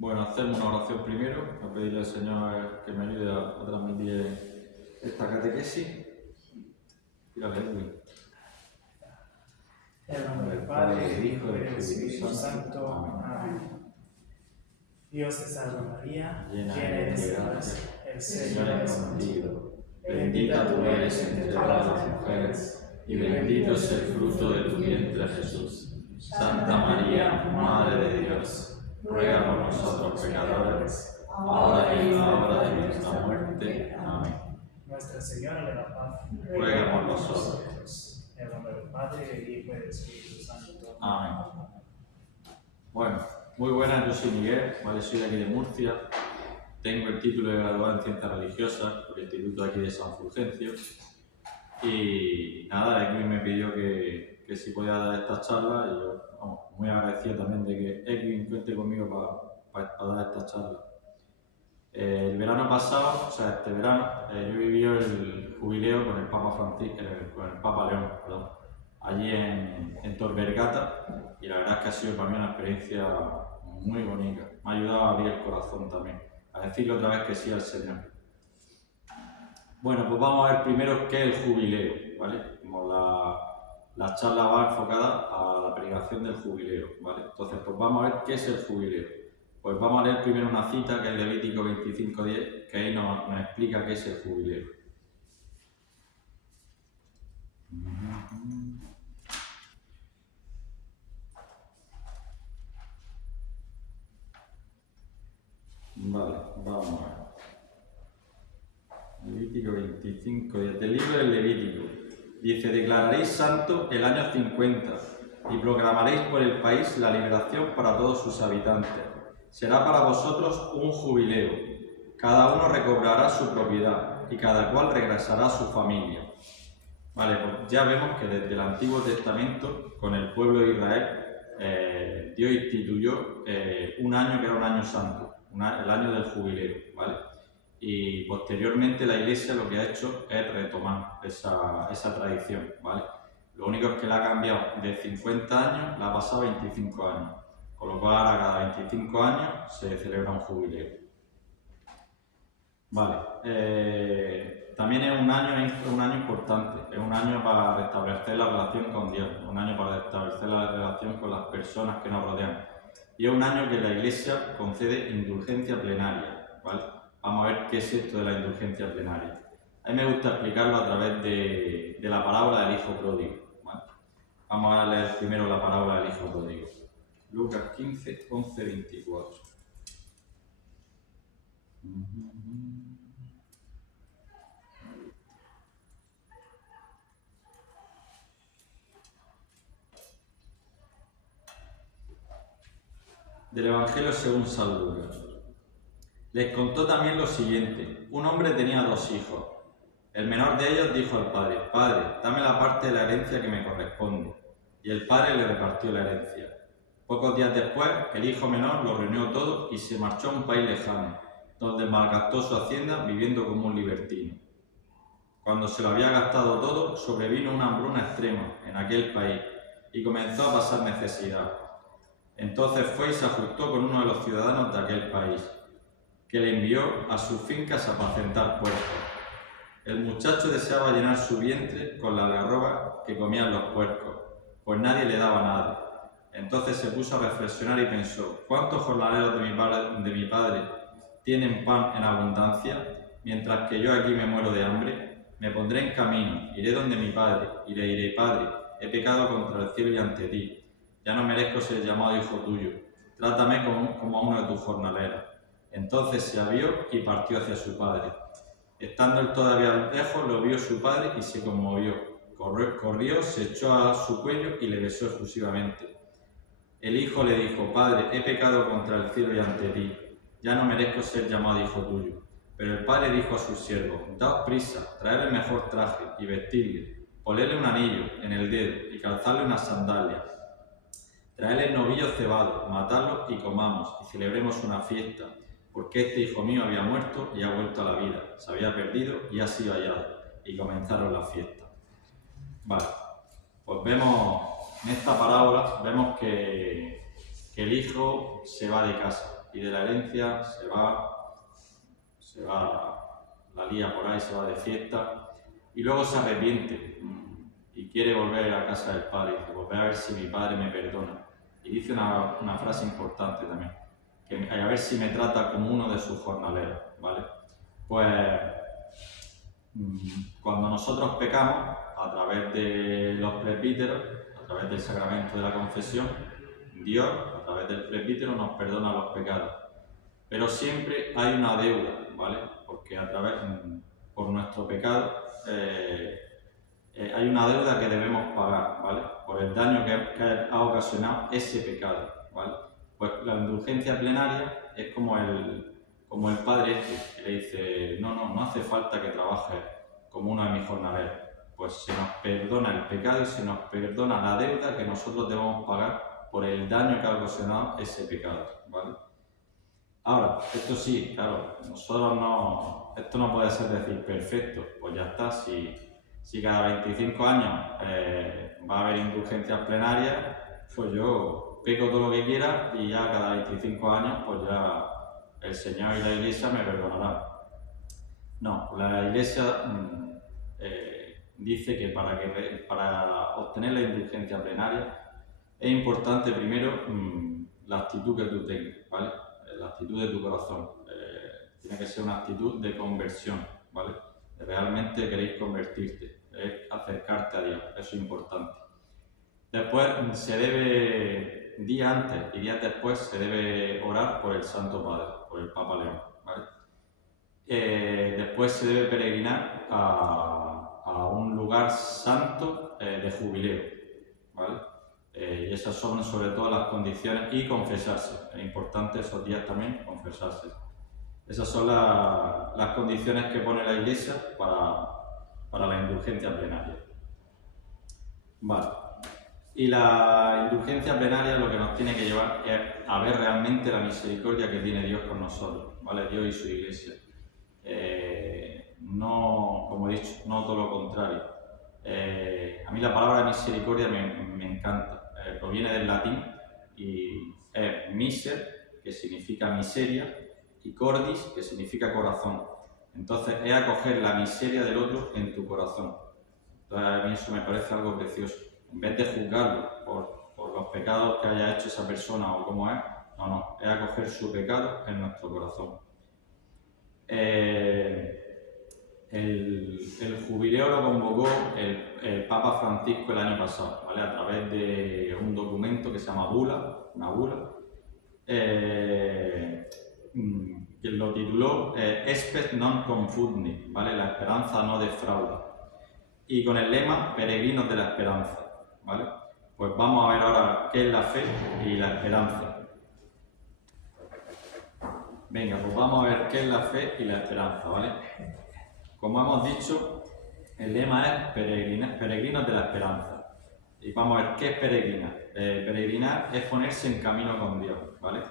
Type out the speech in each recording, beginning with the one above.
Bueno, hacemos una oración primero, a pedirle al Señor que me ayude a transmitir esta catequesis. Tírale, Edwin. En el nombre del Padre, del Hijo y del Espíritu Santo. Amén. Dios te salve María, llena eres de gracia, el Señor es contigo. Bendita tú eres entre todas las mujeres, y bendito es el fruto de tu vientre Jesús. Santa María, Madre de Dios, ruega por nosotros pecadores, ahora y en la hora de nuestra muerte. Amén. Nuestra Señora de la Paz, ruega por nosotros. En el nombre del Padre, del Hijo y del Espíritu Santo. Amén. Bueno, muy buenas, yo soy Miguel, ¿vale? Soy de aquí de Murcia. Tengo el título de graduado en Ciencias Religiosas por el Instituto aquí de San Fulgencio. Y nada, Edwin me pidió que si podía dar esta charla y yo, muy agradecido también de que Edwin cuente conmigo para dar esta charla. El verano pasado, o sea, este verano, yo viví el jubileo con el Papa Francisco, con el Papa León, perdón, allí en Tor Vergata, y la verdad es que ha sido para mí una experiencia muy bonita. Me ha ayudado a abrir el corazón también, a decirle otra vez que sí al Señor. Bueno, pues vamos a ver primero qué es el jubileo, ¿vale? Como la charla va enfocada a la predicación del jubileo, ¿vale? Entonces, pues vamos a ver qué es el jubileo. Pues vamos a leer primero una cita que es Levítico 25:10, que ahí nos explica qué es el jubileo. Vale, vamos a ver. Levítico 25:10, del libro del Levítico. Dice: declararéis santo el año 50 y proclamaréis por el país la liberación para todos sus habitantes. Será para vosotros un jubileo. Cada uno recobrará su propiedad y cada cual regresará a su familia. Vale, pues ya vemos que desde el Antiguo Testamento, con el pueblo de Israel, Dios instituyó un año que era un año santo, el año del jubileo, ¿vale? Y posteriormente la Iglesia lo que ha hecho es retomar esa tradición, ¿vale? Lo único es que la ha cambiado de 50 años, la ha pasado a 25 años, con lo cual ahora cada 25 años se celebra un jubileo. Vale, también es un año importante, es un año para restablecer la relación con Dios, un año para restablecer la relación con las personas que nos rodean. Y es un año que la Iglesia concede indulgencia plenaria, ¿vale? Vamos a ver qué es esto de la indulgencia plenaria. A mí me gusta explicarlo a través de la parábola del hijo pródigo, ¿vale? Vamos a leer primero la parábola del hijo pródigo. Lucas 15, 11, 24. Del Evangelio según San Lucas. Les contó también lo siguiente: un hombre tenía 2 hijos. El menor de ellos dijo al padre: Padre, dame la parte de la herencia que me corresponde. Y el padre le repartió la herencia. Pocos días después, el hijo menor lo reunió todo y se marchó a un país lejano, donde malgastó su hacienda viviendo como un libertino. Cuando se lo había gastado todo, sobrevino una hambruna extrema en aquel país y comenzó a pasar necesidad. Entonces fue y se ajustó con uno de los ciudadanos de aquel país, que le envió a sus fincas a apacentar puercos. El muchacho deseaba llenar su vientre con la algarroba que comían los puercos, pues nadie le daba nada. Entonces se puso a reflexionar y pensó: ¿cuántos jornaleros de mi padre tienen pan en abundancia, mientras que yo aquí me muero de hambre? Me pondré en camino, iré donde mi padre, y le diré: Padre, he pecado contra el cielo y ante ti. Ya no merezco ser llamado hijo tuyo. Trátame como a uno de tus jornaleros. Entonces se avió y partió hacia su padre. Estando él todavía lejos, lo vio su padre y se conmovió. Corrió, se echó a su cuello y le besó efusivamente. El hijo le dijo: Padre, he pecado contra el cielo y ante ti. Ya no merezco ser llamado hijo tuyo. Pero el padre dijo a sus siervos: Daos prisa, traed el mejor traje y vestidle, ponedle un anillo en el dedo y calzadle unas sandalias. Traedle novillos cebados, matadlos y comamos, y celebremos una fiesta, porque este hijo mío había muerto y ha vuelto a la vida, se había perdido y ha sido hallado. Y comenzaron la fiesta. Vale, pues vemos en esta parábola, vemos que el hijo se va de casa, y de la herencia se va, la lía por ahí, se va de fiesta y luego se arrepiente y quiere volver a casa del padre, dice, pues voy a ver si mi padre me perdona. Y dice una frase importante también, que a ver si me trata como uno de sus jornaleros, ¿vale? Pues cuando nosotros pecamos, a través de los presbíteros, a través del sacramento de la confesión, Dios, a través del presbítero, nos perdona los pecados. Pero siempre hay una deuda, ¿vale? Porque por nuestro pecado, hay una deuda que debemos pagar, ¿vale? Por el daño que ha ocasionado ese pecado, ¿vale? Pues la indulgencia plenaria es como el padre que le dice, no hace falta que trabajes como uno de mis jornaleros. Pues se nos perdona el pecado y se nos perdona la deuda que nosotros debemos pagar por el daño que ha ocasionado ese pecado, ¿vale? Ahora, esto sí, claro, esto no puede ser decir perfecto, pues ya está, si cada 25 años va a haber indulgencias plenarias, pues yo peco todo lo que quiera y ya cada 25 años pues ya el Señor y la Iglesia me perdonarán. No, la Iglesia dice que para obtener la indulgencia plenaria es importante primero la actitud que tú tengas, ¿vale? La actitud de tu corazón. Tiene que ser una actitud de conversión, ¿vale? Realmente queréis convertirte, queréis acercarte a Dios, eso es importante. Después días antes y días después, se debe orar por el Santo Padre, por el Papa León, ¿vale? Después se debe peregrinar a un lugar santo de jubileo, ¿vale? Y esas son sobre todo las condiciones, y confesarse. Es importante esos días también confesarse. Esas son las condiciones que pone la Iglesia para la indulgencia plenaria. Vale. Y la indulgencia plenaria lo que nos tiene que llevar es a ver realmente la misericordia que tiene Dios con nosotros, ¿vale? Dios y su Iglesia. No, como he dicho, no todo lo contrario. A mí la palabra misericordia me encanta. Proviene del latín y es miser, que significa miseria, y cordis, que significa corazón. Entonces es acoger la miseria del otro en tu corazón. Entonces a mí eso me parece algo precioso. En vez de juzgarlo por los pecados que haya hecho esa persona o cómo es, no, es acoger su pecado en nuestro corazón. El jubileo lo convocó el Papa Francisco el año pasado, ¿vale? A través de un documento que se llama una bula, que lo tituló Spes non confundi, ¿vale? La esperanza no defrauda, y con el lema Peregrinos de la Esperanza, ¿vale? Pues vamos a ver ahora qué es la fe y la esperanza. Venga, pues vamos a ver qué es la fe y la esperanza, ¿vale? Como hemos dicho, el lema es Peregrinos de la Esperanza. Y vamos a ver qué es peregrinar. Peregrinar es ponerse en camino con Dios, ¿vale?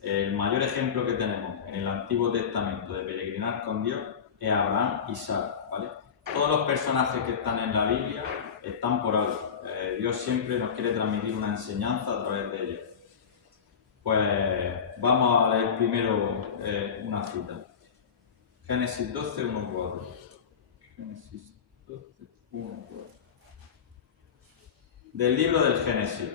El mayor ejemplo que tenemos en el Antiguo Testamento de peregrinar con Dios es Abraham y Sara, ¿vale? Todos los personajes que están en la Biblia están por algo. Dios siempre nos quiere transmitir una enseñanza a través de ellos. Pues vamos a leer primero una cita. Génesis 12, 1, 4. Génesis 12, 1, 4. Del libro del Génesis.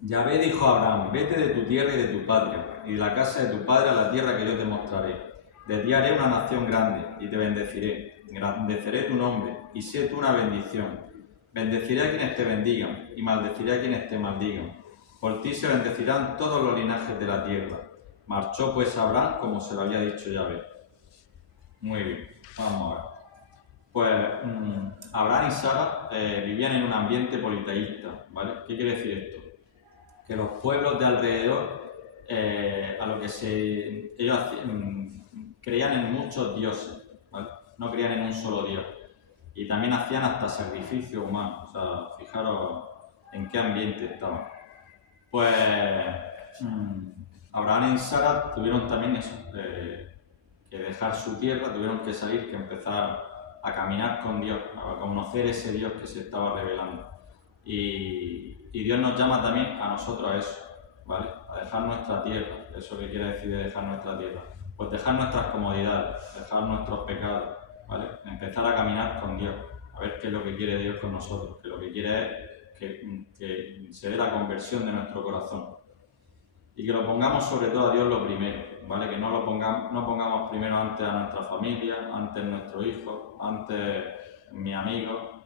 Yahvé dijo a Abraham: vete de tu tierra y de tu patria, y de la casa de tu padre a la tierra que yo te mostraré. De ti haré una nación grande, y te bendeciré. Engrandeceré tu nombre, y sé tú una bendición. Bendeciré a quienes te bendigan, y maldeciré a quienes te maldigan. Por ti se bendecirán todos los linajes de la tierra. Marchó pues Abraham como se lo había dicho Yahvé. Muy bien, vamos a ver. Pues Abraham y Sara vivían en un ambiente politeísta, ¿vale? ¿Qué quiere decir esto? Que los pueblos de alrededor, ellos creían en muchos dioses, ¿vale? No creían en un solo Dios. Y también hacían hasta sacrificio humano. O sea, fijaros en qué ambiente estaban. Pues Abraham y Sara tuvieron también eso, que dejar su tierra, tuvieron que salir, que empezar a caminar con Dios, a conocer ese Dios que se estaba revelando. Y Dios nos llama también a nosotros a eso, ¿vale? a dejar nuestra tierra. ¿Eso qué quiere decir de dejar nuestra tierra? Pues dejar nuestras comodidades, dejar nuestros pecados, ¿vale? Empezar a caminar con Dios, a ver qué es lo que quiere Dios con nosotros, que lo que quiere es que se dé la conversión de nuestro corazón y que lo pongamos sobre todo a Dios lo primero, ¿vale? Que no pongamos primero antes a nuestra familia, antes nuestro hijo, antes mi amigo,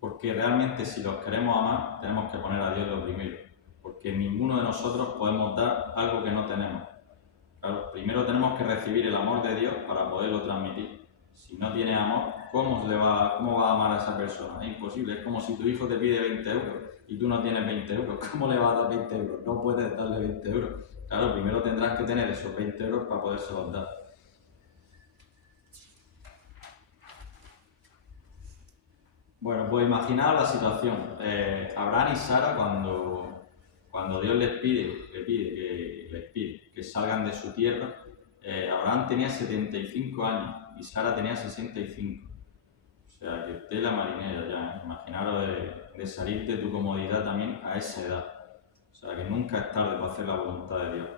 porque realmente si los queremos amar tenemos que poner a Dios lo primero, porque ninguno de nosotros podemos dar algo que no tenemos. Claro, primero tenemos que recibir el amor de Dios para poderlo transmitir. Si no tienes amor, ¿cómo va a amar a esa persona? Es imposible, es como si tu hijo te pide 20 euros y tú no tienes 20 euros. ¿Cómo le vas a dar 20 euros? No puedes darle 20 euros. Claro, primero tendrás que tener esos 20 euros para podérselos dar. Bueno, pues imaginaos la situación. Abraham y Sara, cuando Dios les pide que salgan de su tierra, Abraham tenía 75 años y Sara tenía 65. O sea, que tela marinera ya, imaginaros de salir de tu comodidad también a esa edad. O sea, que nunca es tarde para hacer la voluntad de Dios.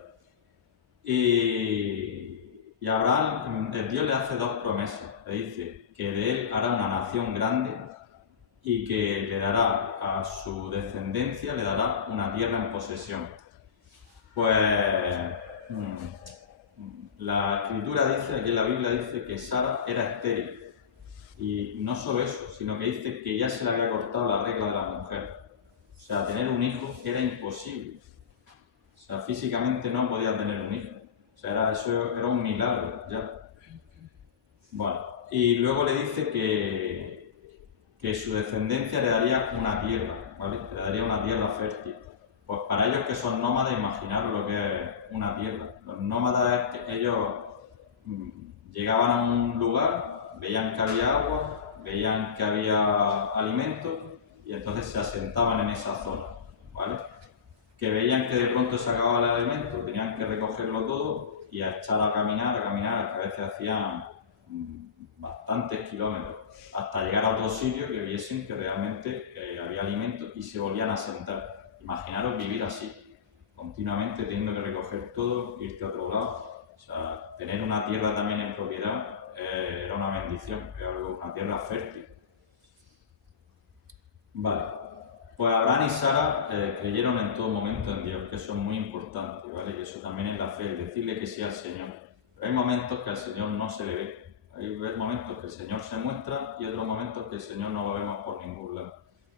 Y a Abraham, Dios le hace dos promesas. Le dice que de él hará una nación grande y que le dará a su descendencia, le dará una tierra en posesión. Pues la Escritura dice, aquí en la Biblia dice que Sara era estéril. Y no solo eso, sino que dice que ya se le había cortado la regla de la mujer. O sea, tener un hijo era imposible. O sea, físicamente no podía tener un hijo. O sea, eso era un milagro ya. Bueno, y luego le dice que su descendencia le daría una tierra, ¿vale? Le daría una tierra fértil. Pues para ellos que son nómadas, imaginaros lo que es una tierra. Los nómadas es que ellos llegaban a un lugar, veían que había agua, veían que había alimento y entonces se asentaban en esa zona, ¿vale? Que veían que de pronto se acababa el alimento, tenían que recogerlo todo y a echar a caminar, que a veces hacían bastantes kilómetros, hasta llegar a otro sitio que viesen que realmente había alimento y se volvían a sentar. Imaginaros vivir así, continuamente teniendo que recoger todo, irte a otro lado. O sea, tener una tierra también en propiedad era una bendición, era una tierra fértil. Vale, pues Abraham y Sara creyeron en todo momento en Dios, que eso es muy importante, ¿vale? Que eso también es la fe, decirle que sí al Señor. Pero hay momentos que al Señor no se le ve. Hay momentos que el Señor se muestra y otros momentos que el Señor no lo vemos por ningún lado,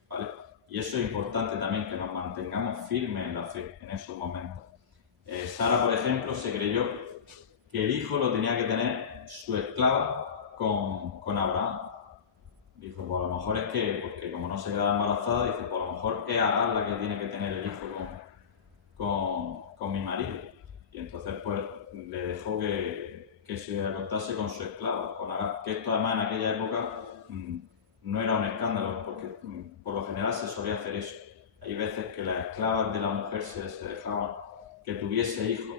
¿vale? Y eso es importante también, que nos mantengamos firmes en la fe en esos momentos. Sara, por ejemplo, se creyó que el hijo lo tenía que tener su esclava con Abraham. Dijo, pues a lo mejor es que, porque como no se quedaba embarazada, dice, pues a lo mejor es Agar la que tiene que tener el hijo con mi marido. Y entonces pues le dejó que se acostase con su esclava, con Agar, que esto además en aquella época no era un escándalo, porque por lo general se solía hacer eso. Hay veces que las esclavas de la mujer se dejaban que tuviese hijos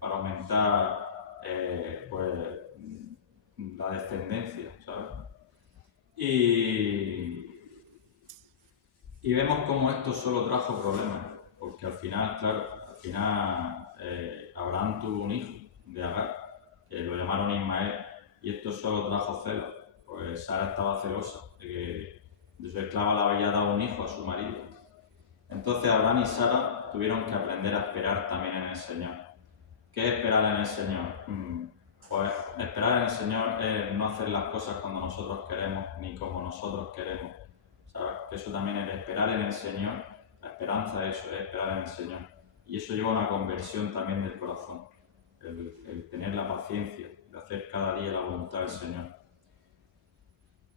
para aumentar pues, la descendencia, ¿sabes? Y vemos cómo esto solo trajo problemas, porque al final, claro, Abraham tuvo un hijo de Agar, que lo llamaron Ismael, y esto solo trajo celos, pues Sara estaba celosa de que de su esclava le había dado un hijo a su marido. Entonces Abraham y Sara tuvieron que aprender a esperar también en el Señor. ¿Qué es esperar en el Señor? Pues esperar en el Señor es no hacer las cosas cuando nosotros queremos ni como nosotros queremos. ¿Sabes? Que eso también es esperar en el Señor. La esperanza es eso, es esperar en el Señor. Y eso lleva a una conversión también del corazón. El tener la paciencia de hacer cada día la voluntad del Señor.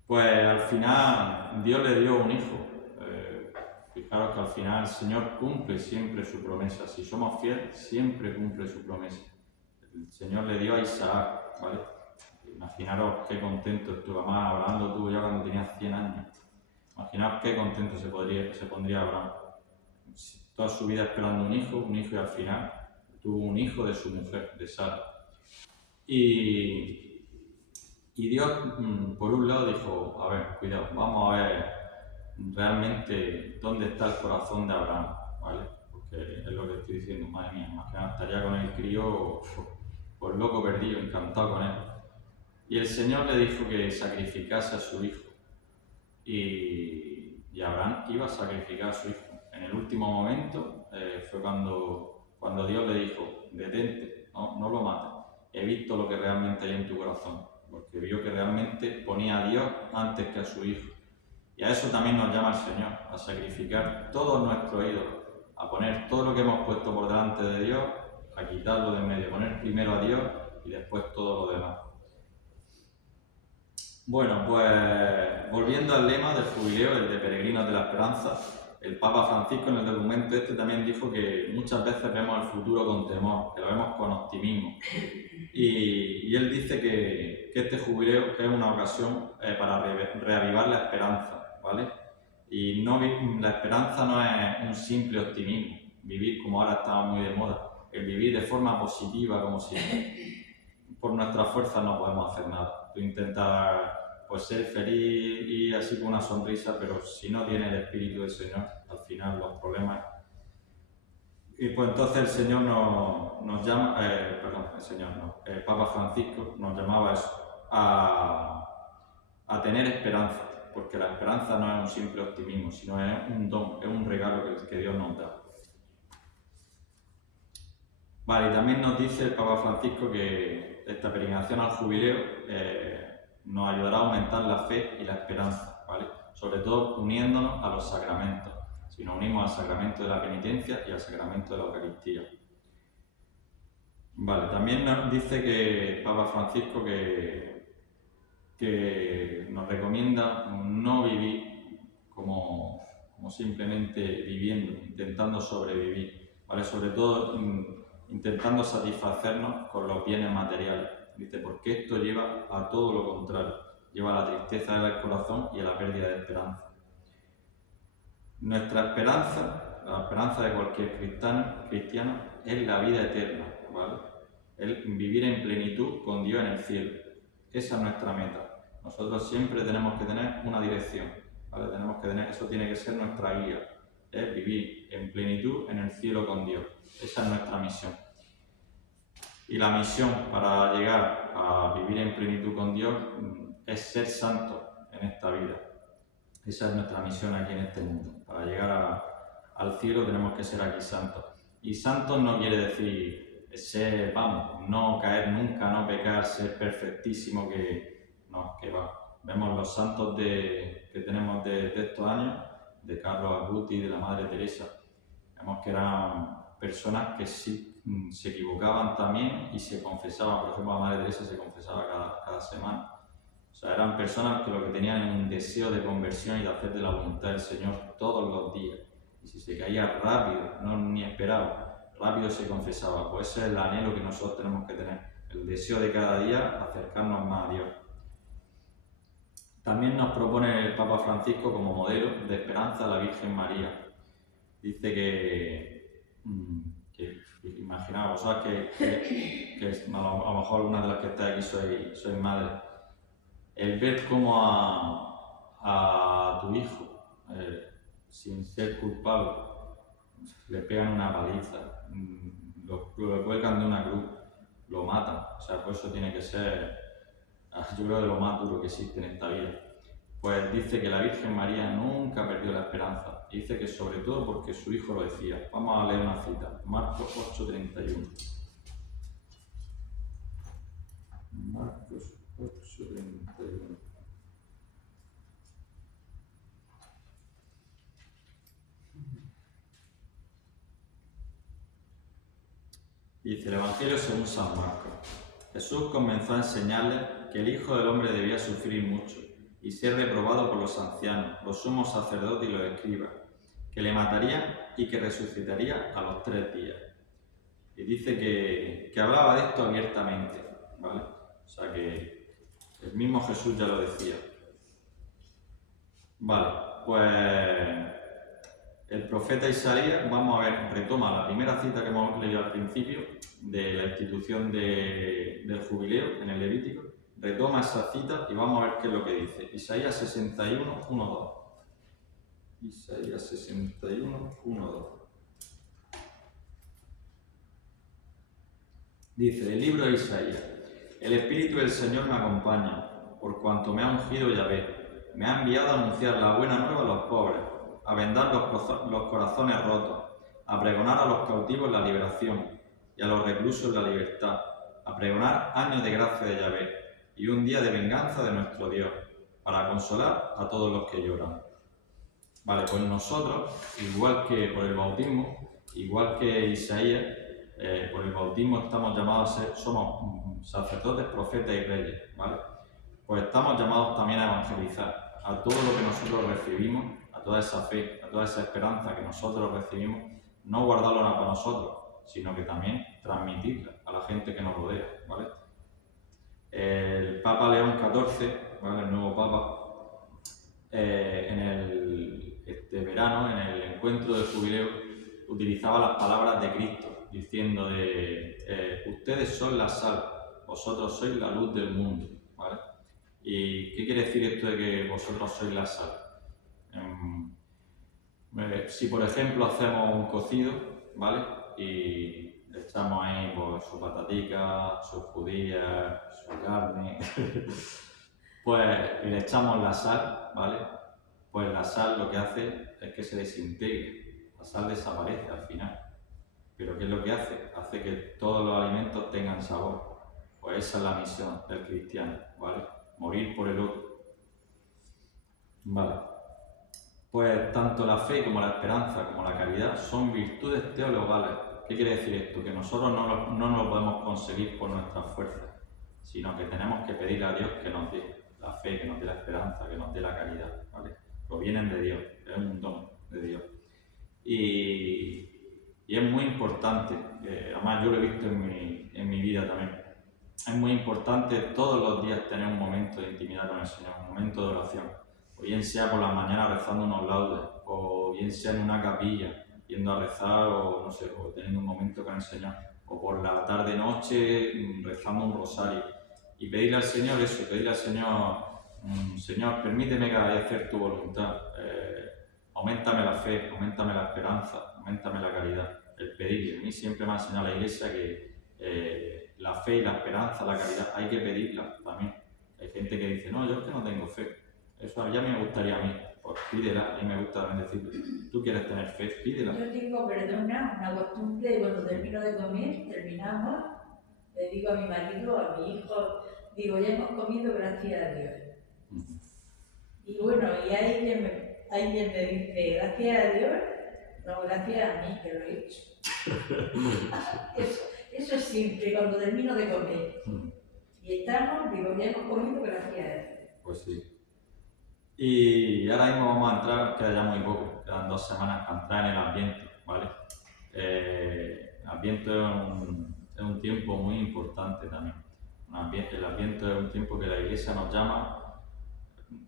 Pues al final Dios le dio un hijo. Fijaros que al final el Señor cumple siempre su promesa. Si somos fieles, siempre cumple su promesa. El Señor le dio a Isaac, ¿vale? Imaginaros qué contento estuvo. Además, Abraham lo tuvo ya cuando tenía 100 años. Imaginaos qué contento se pondría Abraham. Toda su vida esperando un hijo y al final tuvo un hijo de su mujer, de Sara. Y Dios, por un lado, dijo, a ver, cuidado, vamos a ver realmente dónde está el corazón de Abraham, ¿vale? Porque que es lo que estoy diciendo, madre mía, más que nada estaría con el crío por loco perdido, encantado con él. Y el Señor le dijo que sacrificase a su hijo. Y Abraham iba a sacrificar a su hijo. En el último momento fue cuando Dios le dijo, detente, no lo mates. He visto lo que realmente hay en tu corazón, porque vio que realmente ponía a Dios antes que a su hijo. Y a eso también nos llama el Señor, a sacrificar todos nuestros ídolos, a poner todo lo que hemos puesto por delante de Dios, a quitarlo de en medio, poner primero a Dios y después todo lo demás. Bueno, pues volviendo al lema del jubileo, el de Peregrinos de la Esperanza, el Papa Francisco en el documento también dijo que muchas veces vemos el futuro con temor, que lo vemos con optimismo. Y él dice que este jubileo es una ocasión para reavivar la esperanza, ¿vale? Y la esperanza no es un simple optimismo, vivir como ahora está muy de moda, el vivir de forma positiva, como si por nuestra fuerza no podemos hacer nada. Tú intentas pues ser feliz y así con una sonrisa, pero si no tienes el Espíritu del Señor, al final los problemas... Y pues entonces el Señor nos llama, el Papa Francisco nos llamaba eso, a tener esperanza, porque la esperanza no es un simple optimismo, sino es un don, es un regalo que Dios nos da. Vale, y también nos dice el Papa Francisco que esta peregrinación al jubileo nos ayudará a aumentar la fe y la esperanza, ¿vale? Sobre todo uniéndonos a los sacramentos. Si nos unimos al sacramento de la penitencia y al sacramento de la Eucaristía. Vale, también nos dice que el Papa Francisco que nos recomienda no vivir como simplemente viviendo, intentando sobrevivir, ¿vale? Sobre todo intentando satisfacernos con los bienes materiales. Dice, porque esto lleva a todo lo contrario, lleva a la tristeza del corazón y a la pérdida de esperanza. Nuestra esperanza, la esperanza de cualquier cristiano, es la vida eterna, ¿vale? El vivir en plenitud con Dios en el cielo. Esa es nuestra meta. Nosotros siempre tenemos que tener una dirección, ¿vale? Eso tiene que ser nuestra guía, es vivir en plenitud en el cielo con Dios. Esa es nuestra misión. Y la misión para llegar a vivir en plenitud con Dios es ser santos en esta vida. Esa es nuestra misión aquí en este mundo. Para llegar al cielo tenemos que ser aquí santos. Y santos no quiere decir ser, no caer nunca, no pecar, ser perfectísimo, que va. Vemos los santos que tenemos de estos años, de Carlos Acutis, de la Madre Teresa. Vemos que eran personas que sí se equivocaban también y se confesaban. Por ejemplo, la Madre Teresa se confesaba cada semana. O sea, eran personas que lo que tenían un deseo de conversión y de hacer de la voluntad del Señor todos los días. Y si se caía rápido, ni esperaba, rápido se confesaba. Pues ese es el anhelo que nosotros tenemos que tener, el deseo de cada día acercarnos más a Dios. También nos propone el Papa Francisco como modelo de esperanza a la Virgen María. Dice que imaginaos, vosotros que a lo mejor una de las que estáis aquí sois madre. El ver cómo a tu hijo, sin ser culpable, le pegan una paliza, lo cuelgan de una cruz, lo matan. O sea, pues eso tiene que ser, yo creo, de lo más duro que existe en esta vida. Pues dice que la Virgen María nunca perdió la esperanza. Dice que sobre todo porque su hijo lo decía. Vamos a leer una cita, Marcos 8:31. Marcos 8:31. Dice el Evangelio según San Marcos. Jesús comenzó a enseñarles que el Hijo del Hombre debía sufrir mucho y ser reprobado por los ancianos, los sumos sacerdotes y los escribas, que le matarían y que resucitaría a los 3 días. Y dice que hablaba de esto abiertamente, ¿vale? O sea que el mismo Jesús ya lo decía. Vale, pues el profeta Isaías, vamos a ver, retoma la primera cita que hemos leído al principio de la institución del jubileo en el Levítico, retoma esa cita y vamos a ver qué es lo que dice. Isaías 61, 1, 2. Isaías 61, 1, 2. Dice el libro de Isaías: el Espíritu del Señor me acompaña, por cuanto me ha ungido Yahvé. Me ha enviado a anunciar la buena nueva a los pobres, a vendar los corazones rotos, a pregonar a los cautivos la liberación y a los reclusos la libertad, a pregonar años de gracia de Yahvé y un día de venganza de nuestro Dios, para consolar a todos los que lloran. Vale, pues nosotros, igual que por el bautismo, igual que Isaías, por el bautismo estamos llamados a ser, somos sacerdotes, profetas y reyes, ¿vale? Pues estamos llamados también a evangelizar a todo lo que nosotros recibimos, a toda esa fe, a toda esa esperanza que nosotros recibimos, no guardarlo nada para nosotros, sino que también transmitirla a la gente que nos rodea, ¿vale? El Papa León XIV, ¿vale? El nuevo Papa, este verano, en el encuentro de jubileo, utilizaba las palabras de Cristo, diciendo ustedes son la sal, vosotros sois la luz del mundo, ¿vale? ¿Y qué quiere decir esto de que vosotros sois la sal? Si por ejemplo hacemos un cocido, ¿vale? Y le echamos ahí pues, su patatica, sus judías, su carne, pues y le echamos la sal, ¿vale? Pues la sal lo que hace es que se desintegre, la sal desaparece al final. Pero ¿qué es lo que hace? Hace que todos los alimentos tengan sabor. Pues esa es la misión del cristiano, ¿vale? Morir por el otro. Vale. Pues tanto la fe como la esperanza como la caridad son virtudes teologales. ¿Qué quiere decir esto? Que nosotros no nos lo podemos conseguir por nuestras fuerzas, sino que tenemos que pedir a Dios que nos dé la fe, que nos dé la esperanza, que nos dé la caridad, ¿vale? Provienen de Dios, es un don de Dios. Y es muy importante, además yo lo he visto en mi vida también, es muy importante todos los días tener un momento de intimidad con el Señor, un momento de oración, o bien sea por la mañana rezando unos laudes, o bien sea en una capilla, yendo a rezar, o no sé, o teniendo un momento con el Señor, o por la tarde-noche rezando un rosario, y pedirle al Señor eso, pedirle al Señor, Señor, permíteme cada día hacer tu voluntad, auméntame la fe, auméntame la esperanza, auméntame la caridad, el pedirle. A mí siempre me ha enseñado la Iglesia que la fe y la esperanza, la caridad, hay que pedirla también. Hay gente que dice, no, yo es que no tengo fe. Eso ya me gustaría a mí, pues pídela. A mí me gusta también decir, tú quieres tener fe, pídela. Yo tengo, perdona, una costumbre de cuando termino de comer, terminamos, le digo a mi marido, a mi hijo, digo, ya hemos comido, gracias a Dios. Y bueno, y hay quien me dice, gracias a Dios, no, gracias a mí, que lo he hecho. Eso es simple, cuando termino de comer. Y estamos, digo, ya hemos comido, gracias a Dios. Pues sí. Y ahora mismo vamos a entrar, queda ya muy poco, quedan 2 semanas para entrar en el Adviento, ¿vale? El Adviento es un tiempo muy importante también. El Adviento es un tiempo que la Iglesia nos llama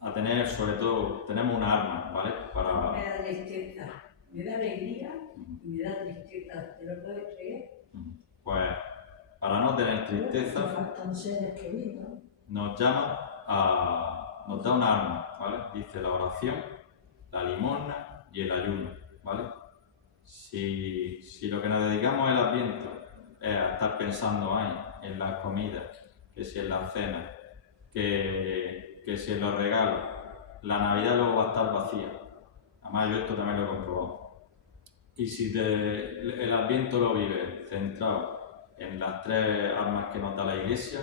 a tener, sobre todo, tenemos una arma, ¿vale? Para... Me da tristeza, me da alegría y me da tristeza, ¿te lo puedes creer? Pues, para no tener tristeza, nos da una arma, ¿vale? Dice la oración, la limosna y el ayuno, ¿vale? Si lo que nos dedicamos el Adviento es a estar pensando en las comidas, que si en las cenas, que si en los regalos, la Navidad luego va a estar vacía. Además yo esto también lo he comprobado. Y si el Adviento lo vives centrado en las 3 armas que nos da la Iglesia,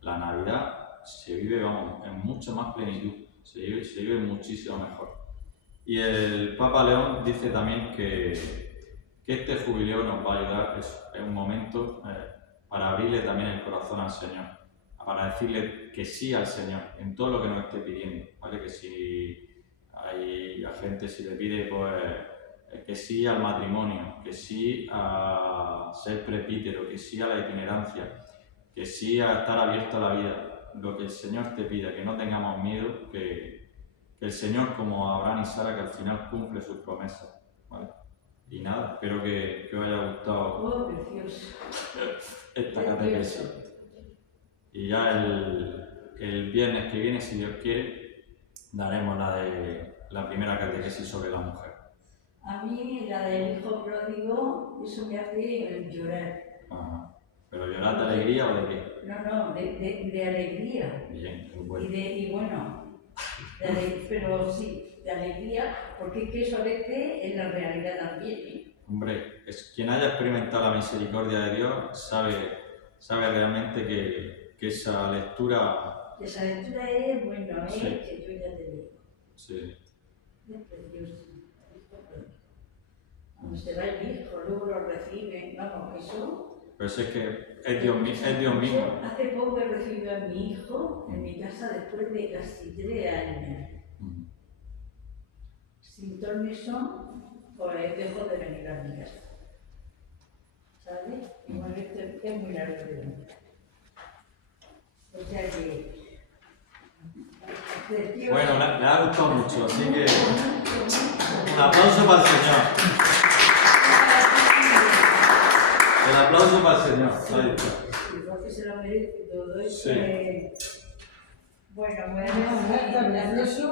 la Navidad se vive, vamos, en mucha más plenitud, se vive muchísimo mejor. Y el Papa León dice también que este jubileo nos va a ayudar, es un momento para abrirle también el corazón al Señor, para decirle que sí al Señor en todo lo que nos esté pidiendo, ¿vale? Que si hay a gente, si le pide pues, que sí al matrimonio, que sí a ser presbítero, que sí a la itinerancia, que sí a estar abierto a la vida, lo que el Señor te pida, que no tengamos miedo, que el Señor, como Abraham y Sara, que al final cumple sus promesas, ¿vale? Y nada, espero que os haya gustado esta catequesis. Y ya el viernes que viene, si Dios quiere, daremos la primera catequesis sobre la mujer. A mí la del hijo pródigo, eso me hace llorar. Ajá. Pero yo ¿Llorar de alegría o de qué? No, de alegría. Bien, muy bueno. Y bueno, pero sí, de alegría, porque es que eso a veces es la realidad también, ¿eh? Hombre, quien haya experimentado la misericordia de Dios sabe realmente que esa lectura... Esa lectura es, bueno, es Sí. que yo ya te digo. Sí. Es precioso. Cuando se va el hijo, luego lo recibe, vamos, eso... Pero si es que es Dios mismo. Yo hace poco he recibido a mi hijo en mi casa después de casi 3 años. Sin ton ni son, pues dejo de venir a mi casa. ¿Sabes? Igual esto es muy largo de ver. O sea que... Bueno, le ha gustado mucho, así que un aplauso para el Señor. El aplauso para el Señor. Ahí está. Igual que se lo merece todo. Sí. Bueno, voy a decir...